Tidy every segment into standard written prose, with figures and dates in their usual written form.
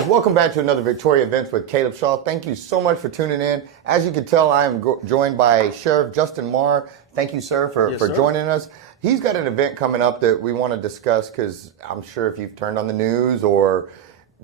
guys, welcome back to another Victoria Events with Caleb Shaw. Thank you so much for tuning in. As you can tell, I am joined by Sheriff Justin Marr. Thank you, sir, for joining us. He's got an event coming up that we want to discuss because I'm sure if you've turned on the news or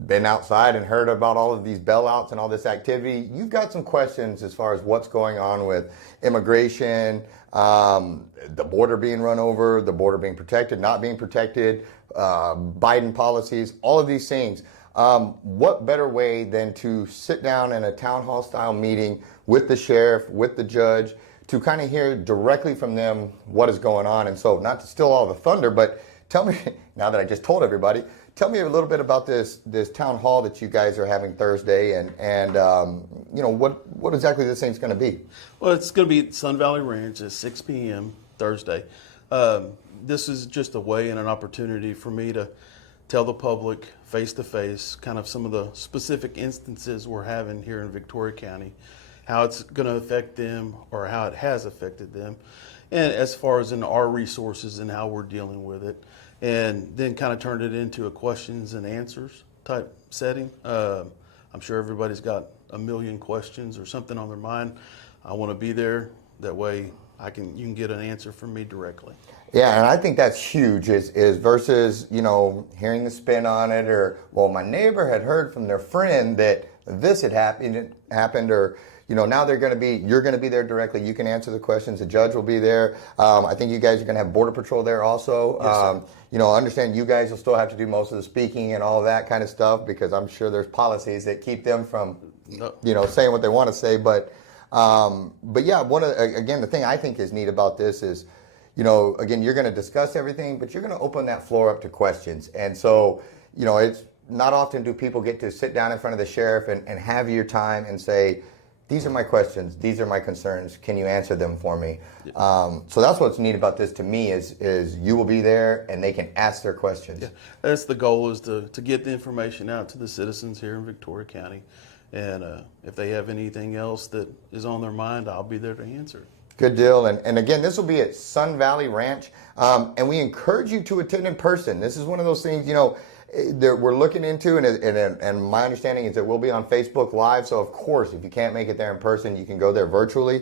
been outside and heard about all of these bailouts and all this activity, you've got some questions as far as what's going on with immigration, the border being run over, the border being protected, not being protected, Biden policies, all of these things. What better way than to sit down in a town hall style meeting with the sheriff, with the judge, to kind of hear directly from them what is going on. And so, not to steal all the thunder, but tell me, now that I just told everybody, tell me a little bit about this town hall that you guys are having Thursday, and you know, what exactly this thing's going to be. Well, it's going to be at Sun Valley Ranch at 6 p.m. Thursday. This is just a way and an opportunity for me to tell the public face-to-face kind of some of the specific instances we're having here in Victoria County, how it's going to affect them or how it has affected them, and as far as in our resources and how we're dealing with it, and then kind of turned it into a questions and answers type setting. I'm sure everybody's got a million questions or something on their mind. I want to be there. That way you can get an answer from me directly. Yeah, and I think that's huge is versus, you know, hearing the spin on it, or, well, my neighbor had heard from their friend that this had happened, or, you know, now you're going to be there directly. You can answer the questions. The judge will be there. I think you guys are going to have Border Patrol there also. Yes, you know, understand you guys will still have to do most of the speaking and all of that kind of stuff, because I'm sure there's policies that keep them from, you know, saying what they want to say. But yeah, again, the thing I think is neat about this is, you know, again, you're going to discuss everything, but you're going to open that floor up to questions. And so, you know, it's not often do people get to sit down in front of the sheriff and have your time and say, these are my questions, these are my concerns, can you answer them for me? Yeah. So that's what's neat about this to me is you will be there and they can ask their questions. Yeah, that's the goal, is to get the information out to the citizens here in Victoria County. And if they have anything else that is on their mind, I'll be there to answer it. Good deal. And again, this will be at Sun Valley Ranch. And we encourage you to attend in person. This is one of those things, you know, that we're looking into, and my understanding is that we'll be on Facebook Live. So, of course, if you can't make it there in person, you can go there virtually.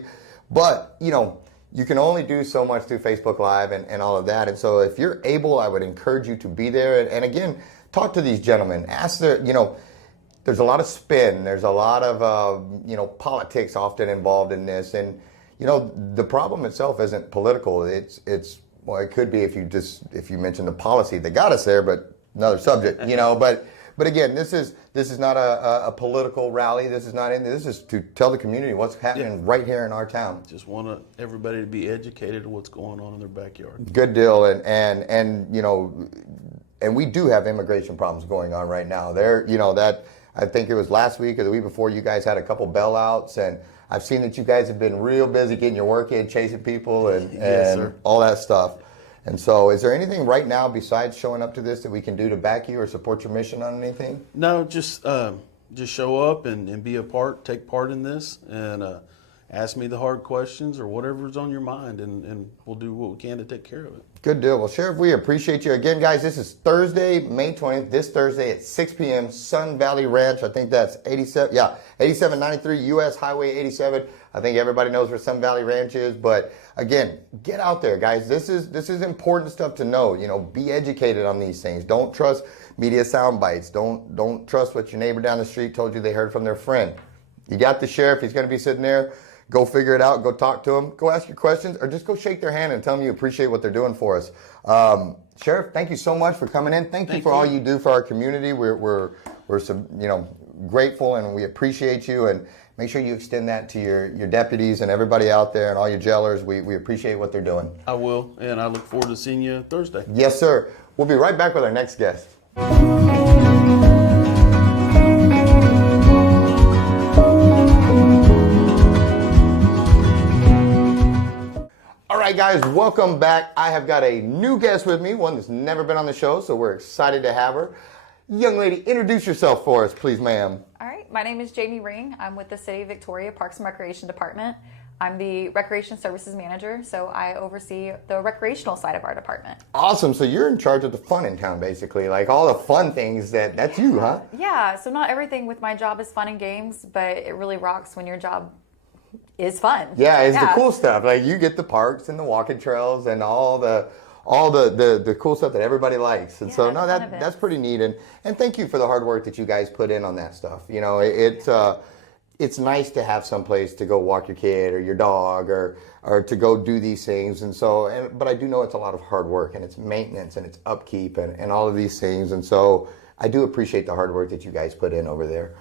But, you know, you can only do so much through Facebook Live and all of that. And so if you're able, I would encourage you to be there. And again, talk to these gentlemen. Ask their, you know, there's a lot of spin. There's a lot of, you know, politics often involved in this. And, you know, the problem itself isn't political. Well, it could be if you mention the policy that got us there, but another subject, you know. But again, this is not a political rally. This is to tell the community what's happening right here in our town. Just want everybody to be educated on what's going on in their backyard. Good deal. And you know, and we do have immigration problems going on right now. There, you know, that I think it was last week or the week before, you guys had a couple bailouts, and I've seen that you guys have been real busy getting your work in, chasing people and all that stuff. And so is there anything right now besides showing up to this that we can do to back you or support your mission on anything? No, just show up and be take part in this, and ask me the hard questions or whatever's on your mind, and we'll do what we can to take care of it. Good deal. Well, Sheriff, we appreciate you. Again, guys, this is Thursday, May 20th, this Thursday at 6 p.m., Sun Valley Ranch. I think that's 8793 U.S. Highway 87. I think everybody knows where Sun Valley Ranch is. But again, get out there, guys. This is important stuff to know. You know, be educated on these things. Don't trust media sound bites. Don't trust what your neighbor down the street told you they heard from their friend. You got the sheriff. He's going to be sitting there. Go figure it out. Go talk to them. Go ask your questions, or just go shake their hand and tell them you appreciate what they're doing for us. Sheriff, thank you so much for coming in. Thank you for all you do for our community. We're you know, grateful, and we appreciate you. And make sure you extend that to your deputies and everybody out there and all your jailers. We appreciate what they're doing. I will, and I look forward to seeing you Thursday. Yes, sir. We'll be right back with our next guest. All right, guys, welcome back. I have got a new guest with me, one that's never been on the show, so we're excited to have her. Young lady, introduce yourself for us, please, ma'am. All right, my name is Jaymie Ring. I'm with the City of Victoria Parks and Recreation Department. I'm the Recreation Services Manager, so I oversee the recreational side of our department. Awesome. So you're in charge of the fun in town, basically. Like all the fun things, that's you, huh? Yeah, so not everything with my job is fun and games, but it really rocks when your job is fun. Yeah, it's the cool stuff. Like you get the parks and the walking trails and all the cool stuff that everybody likes. And so no, that's pretty neat. And thank you for the hard work that you guys put in on that stuff. You know, it's nice to have some place to go walk your kid or your dog or to go do these things. And so, but I do know it's a lot of hard work and it's maintenance and it's upkeep and all of these things. And so I do appreciate the hard work that you guys put in over there.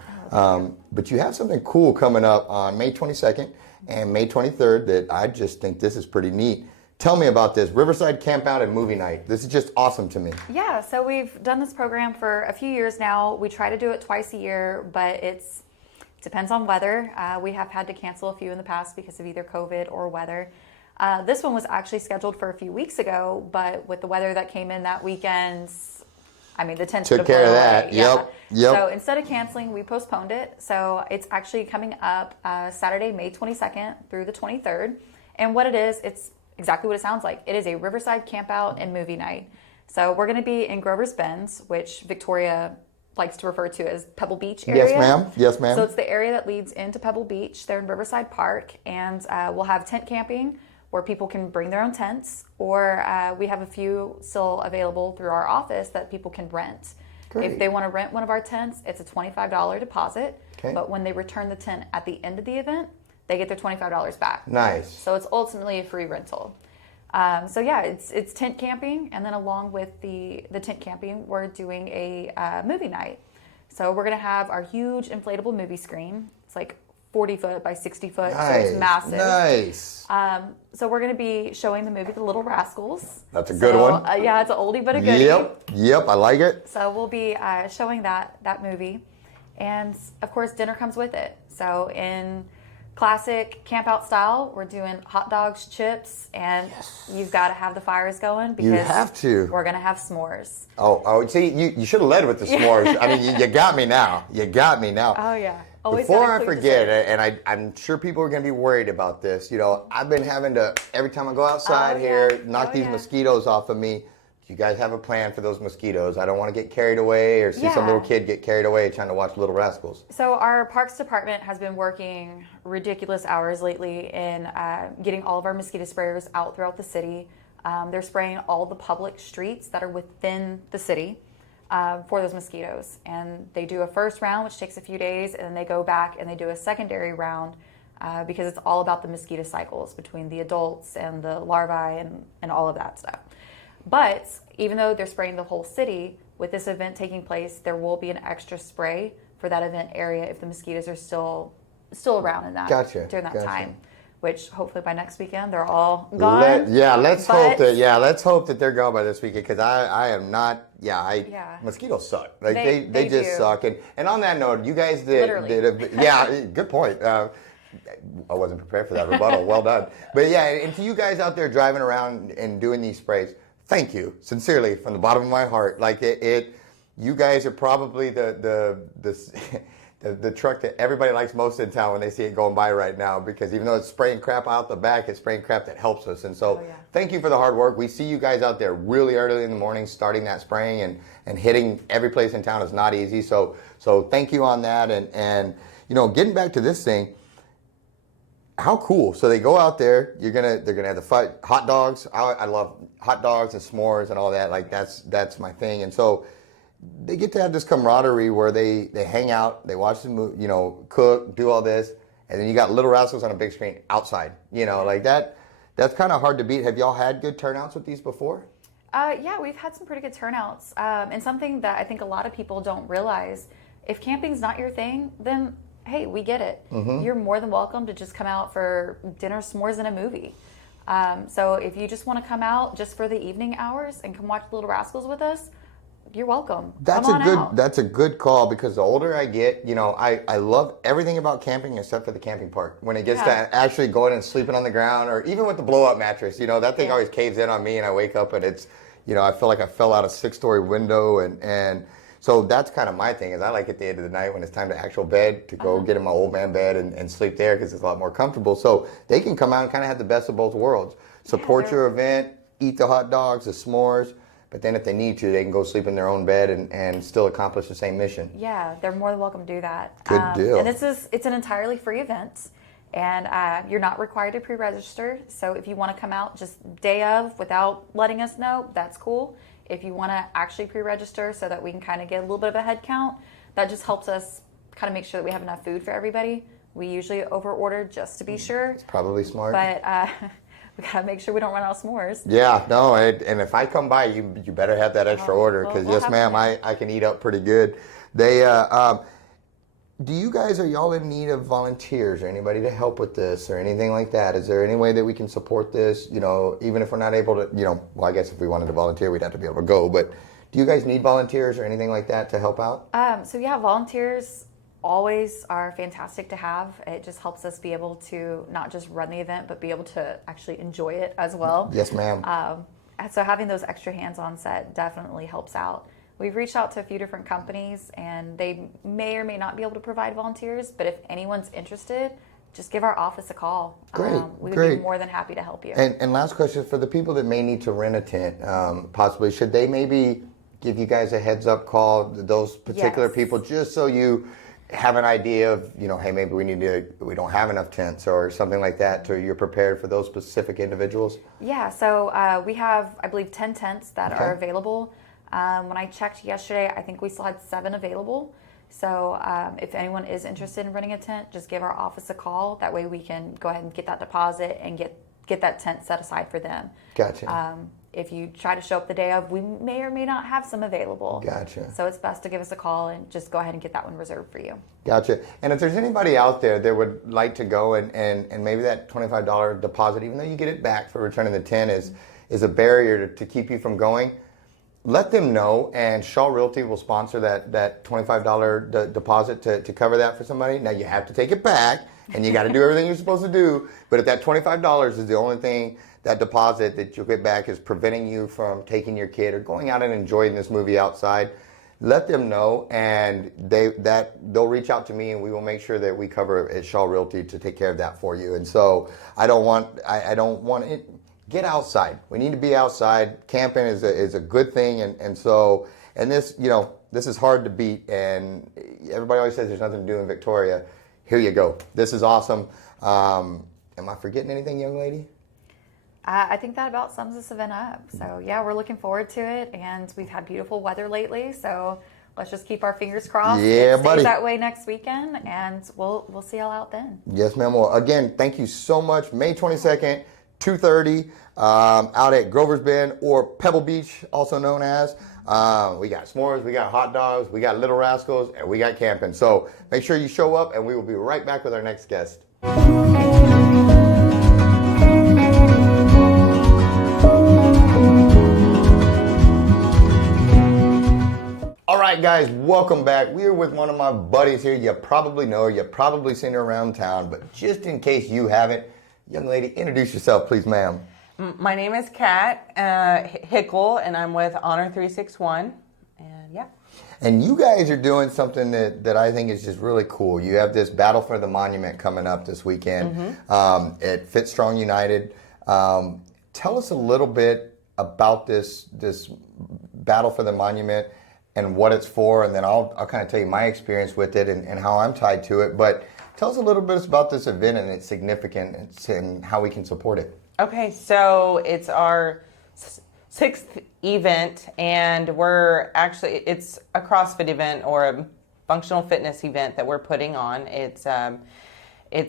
But you have something cool coming up on May 22nd and May 23rd that I just think this is pretty neat. Tell me about this, Riverside Campout and Movie Night. This is just awesome to me. Yeah, so we've done this program for a few years now. We try to do it twice a year, but it depends on weather. We have had to cancel a few in the past because of either COVID or weather. This one was actually scheduled for a few weeks ago, but with the weather that came in that weekend, the tent took care of that. Yeah. Yep. So instead of canceling, we postponed it. So it's actually coming up Saturday, May 22nd through the 23rd. And what it is, it's exactly what it sounds like. It is a Riverside Campout and Movie Night. So we're going to be in Grover's Bend, which Victoria likes to refer to as Pebble Beach area. Yes, ma'am. Yes, ma'am. So it's the area that leads into Pebble Beach. They're in Riverside Park, and we'll have tent camping where people can bring their own tents, or we have a few still available through our office that people can rent. Great. If they want to rent one of our tents, it's a $25 deposit. Okay. But when they return the tent at the end of the event, they get their $25 back. Nice. So it's ultimately a free rental. It's tent camping, and then along with the tent camping, we're doing a movie night. So we're going to have our huge inflatable movie screen. It's like 40 foot by 60 foot, nice. so it's massive. Nice. So we're going to be showing the movie The Little Rascals. That's a good one. Yeah, it's an oldie but a goodie. Yep, I like it. So we'll be showing that movie, and of course dinner comes with it. So in classic campout style, we're doing hot dogs, chips, and you've got to have the fires going because you have to. We're going to have s'mores. Oh, see, you should have led with the s'mores. I mean, you got me now. You got me now. Oh, yeah. Always Before I forget, and I'm sure people are going to be worried about this, you know, I've been having to, every time I go outside knock these mosquitoes off of me. Do you guys have a plan for those mosquitoes? I don't want to get carried away or see some little kid get carried away trying to watch Little Rascals. So our Parks Department has been working ridiculous hours lately in getting all of our mosquito sprayers out throughout the city. They're spraying all the public streets that are within the city for those mosquitoes. And they do a first round, which takes a few days, and then they go back and they do a secondary round because it's all about the mosquito cycles between the adults and the larvae and all of that stuff. But even though they're spraying the whole city, with this event taking place, there will be an extra spray for that event area if the mosquitoes are still around in that during that time. Which hopefully by next weekend they're all gone. Let's hope that they're gone by this weekend because I am not. Mosquitoes suck. Like they just suck. And on that note, you guys did good point. I wasn't prepared for that rebuttal. Well done. But yeah, and to you guys out there driving around and doing these sprays, thank you sincerely from the bottom of my heart. Like you guys are probably the truck that everybody likes most in town when they see it going by right now, because even though it's spraying crap out the back, it's spraying crap that helps us. And so thank you for the hard work. We see you guys out there really early in the morning starting that spraying and hitting every place in town is not easy. So thank you on that. And you know, getting back to this thing, how cool. So they go out there, they're gonna have the hot dogs. I love hot dogs and s'mores and all that. Like that's my thing. And so they get to have this camaraderie where they hang out, they watch the movie, you know, cook, do all this, and then you got Little Rascals on a big screen outside. You know, like that. That's kind of hard to beat. Have y'all had good turnouts with these before? Yeah, we've had some pretty good turnouts. And something that I think a lot of people don't realize, if camping's not your thing, then hey, we get it. Mm-hmm. You're more than welcome to just come out for dinner, s'mores, and a movie. So if you just want to come out just for the evening hours and come watch Little Rascals with us, you're welcome. That's a good call, because the older I get, you know, I love everything about camping except for the camping part. When it gets to actually going and sleeping on the ground, or even with the blow up mattress, you know, that thing always caves in on me and I wake up and it's, you know, I feel like I fell out a 6-story window and So that's kind of my thing is I like at the end of the night when it's time to actual bed to go get in my old man bed and sleep there because it's a lot more comfortable. So they can come out and kind of have the best of both worlds. Support your event, eat the hot dogs, the s'mores, but then if they need to, they can go sleep in their own bed and still accomplish the same mission. Yeah, they're more than welcome to do that. Good deal. And it's an entirely free event. And you're not required to pre-register. So if you want to come out just day of without letting us know, that's cool. If you want to actually pre-register so that we can kind of get a little bit of a head count, that just helps us kind of make sure that we have enough food for everybody. We usually over-order just to be sure. It's probably smart. But we got to make sure we don't run out of s'mores. Yeah, no, and if I come by, you better have that extra order because we'll yes, ma'am, I can eat up pretty good. They do you guys, are y'all in need of volunteers or anybody to help with this or anything like that? Is there any way that we can support this? You know, even if we're not able to, well, I guess if we wanted to volunteer, we'd have to be able to go. But do you guys need volunteers or anything like that to help out? So yeah, volunteers always are fantastic to have. It just helps us be able to not just run the event, but be able to actually enjoy it as well. Yes, ma'am. So having those extra hands on set definitely helps out. We've reached out to a few different companies and they may or may not be able to provide volunteers, but if anyone's interested, just give our office a call. Great, we would great. be more than happy to help you. And last question, for the people that may need to rent a tent, possibly, should they maybe give you guys a heads up call, those particular Yes. people, just so you have an idea of, hey, maybe we don't have enough tents or something like that, so you're prepared for those specific individuals? Yeah, so we have, I believe, 10 tents that are available. When I checked yesterday, I think we still had 7 available. So if anyone is interested in renting a tent, just give our office a call. That way we can go ahead and get that deposit and get that tent set aside for them. Gotcha. If you try to show up the day of, we may or may not have some available. Gotcha. So it's best to give us a call and just go ahead and get that one reserved for you. Gotcha. And if there's anybody out there that would like to go and maybe that $25 deposit, even though you get it back for returning the tent, is a barrier to keep you from going, let them know, and Shaw Realty will sponsor that $25 deposit to cover that for somebody. Now, you have to take it back, and you got to do everything you're supposed to do, but if that $25 is the only thing, that deposit that you'll get back is preventing you from taking your kid or going out and enjoying this movie outside, let them know, and they'll reach out to me, and we will make sure that we cover at Shaw Realty to take care of that for you. And so I don't want it. Get outside. We need to be outside. Camping is a good thing, and this this is hard to beat. And everybody always says there's nothing to do in Victoria. Here you go. This is awesome. Am I forgetting anything, young lady? I think that about sums this event up. So yeah, we're looking forward to it, and we've had beautiful weather lately. So let's just keep our fingers crossed. Yeah, it buddy. stays that way next weekend, and we'll see y'all out then. Yes, ma'am. Well, again, thank you so much. May 22nd. 2:30 out at Grover's Bend or Pebble Beach, also known as. We got s'mores, we got hot dogs, we got Little Rascals, and we got camping. So make sure you show up, and we will be right back with our next guest. All right, guys, welcome back. We are with one of my buddies here. You probably know her, you've probably seen her around town, but just in case you haven't, young lady, introduce yourself, please, ma'am. My name is Kat Hickle, and I'm with Honor361, and yeah. And you guys are doing something that I think is just really cool. You have this Battle for the Monument coming up this weekend at Fit Strong United. Tell us a little bit about this Battle for the Monument and what it's for, and then I'll kind of tell you my experience with it and how I'm tied to it. But tell us a little bit about this event and its significance and how we can support it. Okay, so it's our 6th event, and it's a CrossFit event or a functional fitness event that we're putting on. It's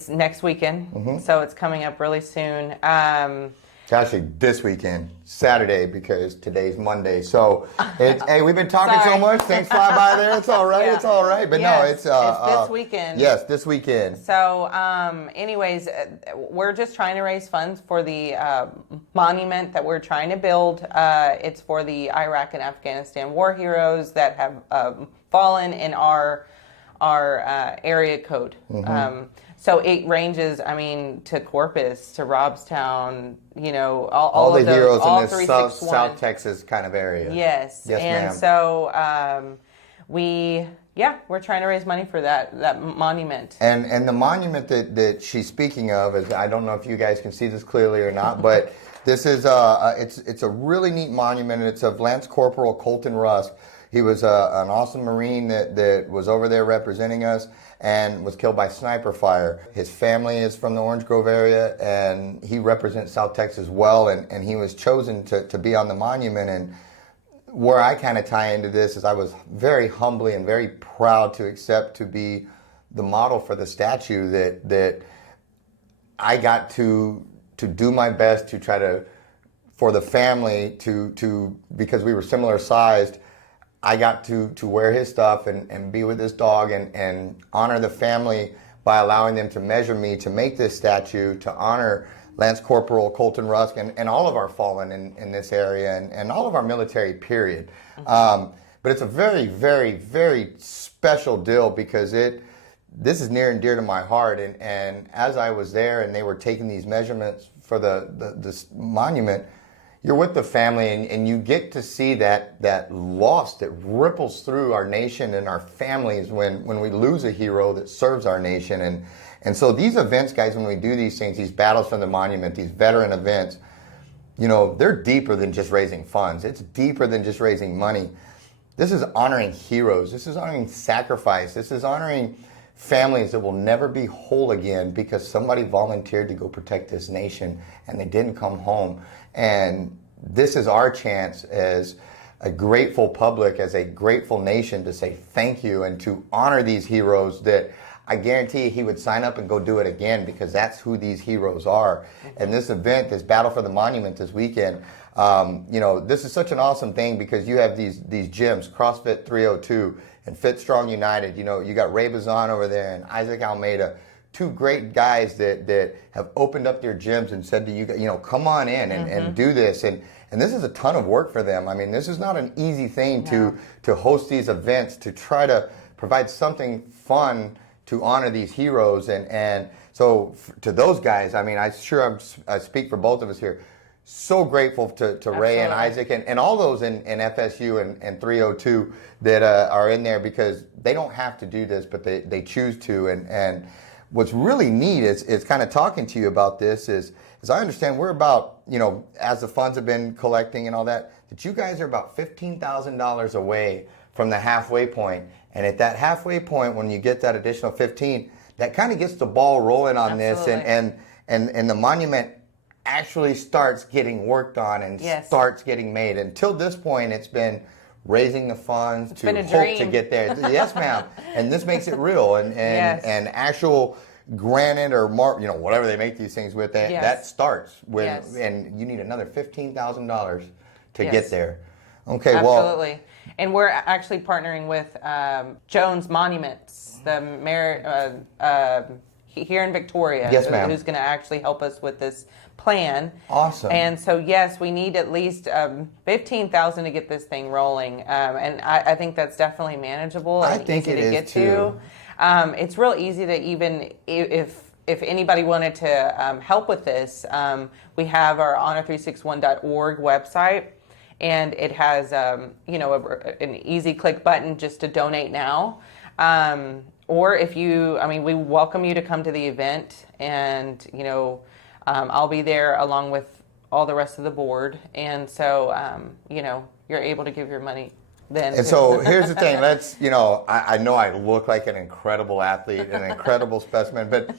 next weekend, so it's coming up really soon. Actually, this weekend, Saturday, because today's Monday. So, hey, we've been talking so Sorry. much. Things fly by there. It's all right. Yeah. It's all right. But Yes, no, it's this weekend. Yes, this weekend. So, anyways, we're just trying to raise funds for the monument that we're trying to build. It's for the Iraq and Afghanistan war heroes that have fallen in our area code. So it ranges, to Corpus, to Robstown, all the of those, heroes all in this 361. South Texas kind of area. Yes. Yes, and ma'am. so we're trying to raise money for that monument. And the monument that she's speaking of is, I don't know if you guys can see this clearly or not, but this is it's a really neat monument, and it's of Lance Corporal Colton Rusk. He was an awesome Marine that was over there representing us and was killed by sniper fire. His family is from the Orange Grove area, and he represents South Texas well, and he was chosen to be on the monument. And where I kind of tie into this is I was very humbly and very proud to accept to be the model for the statue that I got to do my best to try to, for the family to because we were similar sized, I got to wear his stuff and be with this dog and honor the family by allowing them to measure me to make this statue to honor Lance Corporal Colton Rusk and all of our fallen in this area and all of our military, period. But it's a very, very, very special deal because this is near and dear to my heart. And as I was there and they were taking these measurements for this monument, you're with the family and you get to see that loss that ripples through our nation and our families when we lose a hero that serves our nation. And so these events, guys, when we do these things, these battles from the monument, these veteran events, they're deeper than just raising funds. It's deeper than just raising money. This is honoring heroes. This is honoring sacrifice. This is honoring families that will never be whole again because somebody volunteered to go protect this nation and they didn't come home. And this is our chance as a grateful public, as a grateful nation, to say thank you and to honor these heroes that I guarantee he would sign up and go do it again because that's who these heroes are. And this event, this Battle for the Monument this weekend, this is such an awesome thing because you have these gyms, CrossFit 302 and Fit Strong United. You got Ray Bazan over there and Isaac Almeida, two great guys that have opened up their gyms and said to you, come on in and do this. And this is a ton of work for them. I mean, this is not an easy thing to host these events, to try to provide something fun to honor these heroes. And so to those guys, I mean, I speak for both of us here. So grateful to Ray and Isaac and all those in FSU and 302 that are in there because they don't have to do this, but they choose to. And what's really neat is kind of talking to you about this is I understand we're about, as the funds have been collecting and all that you guys are about $15,000 away from the halfway point. And at that halfway point, when you get that additional 15, that kind of gets the ball rolling on this and the monument actually starts getting worked on and starts getting made. Until this point, it's been raising the funds to hope to get there. Yes, ma'am. And this makes it real and actual granite or whatever they make these things with. That starts with, and you need another $15,000 to get there. Okay, absolutely. And we're actually partnering with Jones Monuments, the mayor here in Victoria, who's going to actually help us with this plan. Awesome. And so, yes, we need at least $15,000 to get this thing rolling. And I think that's definitely manageable and easy to get to. It's real easy to even, if anybody wanted to help with this, we have our honor361.org website. And it has, an easy click button just to donate now. Or if we welcome you to come to the event and, I'll be there along with all the rest of the board. And so, you're able to give your money then. And so here's the thing. Let's, I know I look like an incredible athlete, an incredible specimen, but,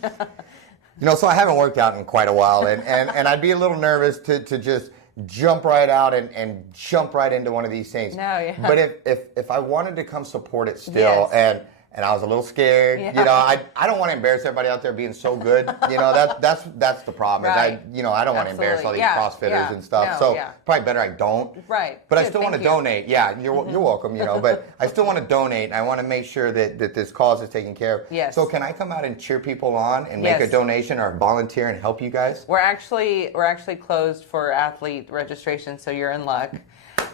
so I haven't worked out in quite a while. And I'd be a little nervous to just jump right out and jump right into one of these things. But if I wanted to come support it still and I was a little scared, I don't want to embarrass everybody out there being so good. That's the problem. Right. I don't want to embarrass all these CrossFitters and stuff. Probably better I don't. Right. But I still want to donate. Yeah, you're welcome. But I still want to donate. I want to make sure that this cause is taken care of. Yes. So can I come out and cheer people on and make a donation or volunteer and help you guys? We're actually closed for athlete registration, so you're in luck.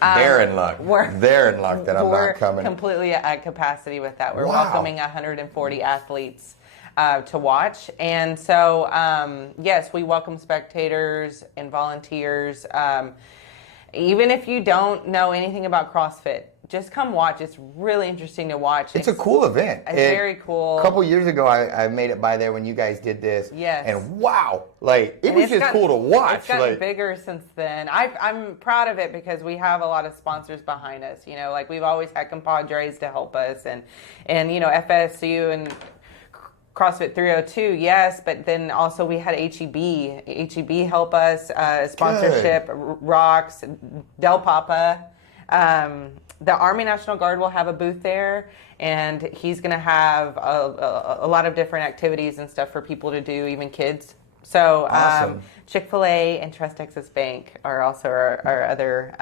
They're in luck. They're in luck that I'm not coming. We're completely at capacity with that. We're welcoming 140 athletes to watch. And so, yes, we welcome spectators and volunteers. Even if you don't know anything about CrossFit, just come watch. It's really interesting to watch. It's a cool event. It's very cool. A couple years ago, I made it by there when you guys did this. Yes. And wow, like it was just cool to watch. It's gotten bigger since then. I'm proud of it because we have a lot of sponsors behind us. You know, like we've always had compadres to help us, and you know, FSU and CrossFit 302, yes, but then also we had HEB. HEB help us, sponsorship, Rocks, Del Papa. The Army National Guard will have a booth there, and he's going to have a lot of different activities and stuff for people to do, even kids. So awesome. Chick-fil-A and Trust Texas Bank are also our other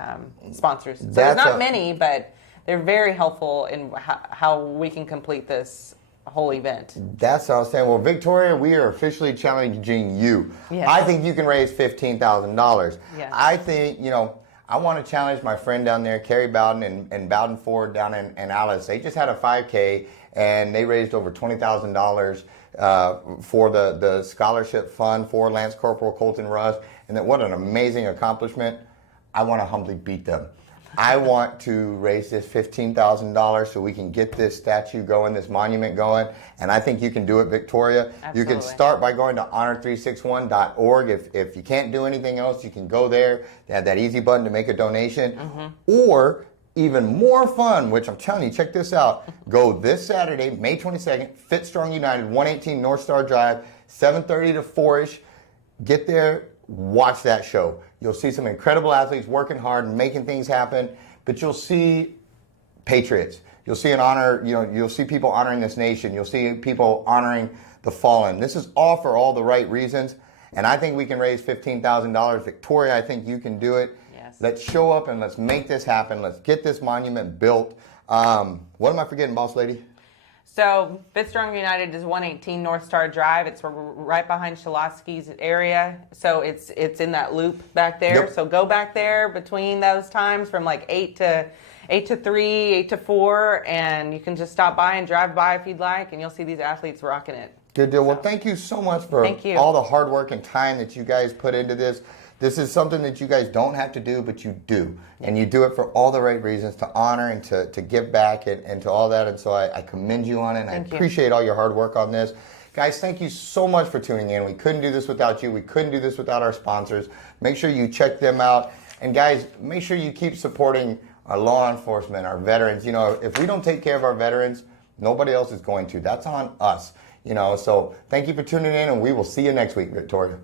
sponsors. So there's not many, but they're very helpful in how we can complete this whole event. That's what I was saying. Well, Victoria, we are officially challenging you. Yes. I think you can raise $15,000. Yes. I think, you know, I want to challenge my friend down there, Carrie Bowden and Bowden Ford down in Alice. They just had a 5K and they raised over $20,000 for the scholarship fund for Lance Corporal Colton Russ. And that what an amazing accomplishment. I want to humbly beat them. I want to raise this $15,000 so we can get this statue going, this monument going, and I think you can do it, Victoria. Absolutely. You can start by going to honor361.org. If you can't do anything else, you can go there. They have that easy button to make a donation. Or even more fun, which I'm telling you, check this out. Go this Saturday, May 22nd, Fit Strong United, 118 North Star Drive, 7:30 to 4-ish. Get there. Watch that show. You'll see some incredible athletes working hard and making things happen, but you'll see patriots. You'll see you'll see people honoring this nation. You'll see people honoring the fallen. This is all for all the right reasons, and I think we can raise $15,000. Victoria, I think you can do it. Yes. Let's show up and let's make this happen. Let's get this monument built. What am I forgetting, boss lady? So Fit Strong United is 118 North Star Drive. It's right behind Shalotsky's area. So it's in that loop back there. Yep. So go back there between those times from like 8 to 3, 8 to 4, and you can just stop by and drive by if you'd like, and you'll see these athletes rocking it. Good deal. Well, thank you so much for all the hard work and time that you guys put into this. This is something that you guys don't have to do, but you do. And you do it for all the right reasons, to honor and to give back and to all that. And so I commend you on it, and I appreciate all your hard work on this. Guys, thank you so much for tuning in. We couldn't do this without you. We couldn't do this without our sponsors. Make sure you check them out. And guys, make sure you keep supporting our law enforcement, our veterans. You know, if we don't take care of our veterans, nobody else is going to. That's on us. You know, so thank you for tuning in, and we will see you next week, Victoria.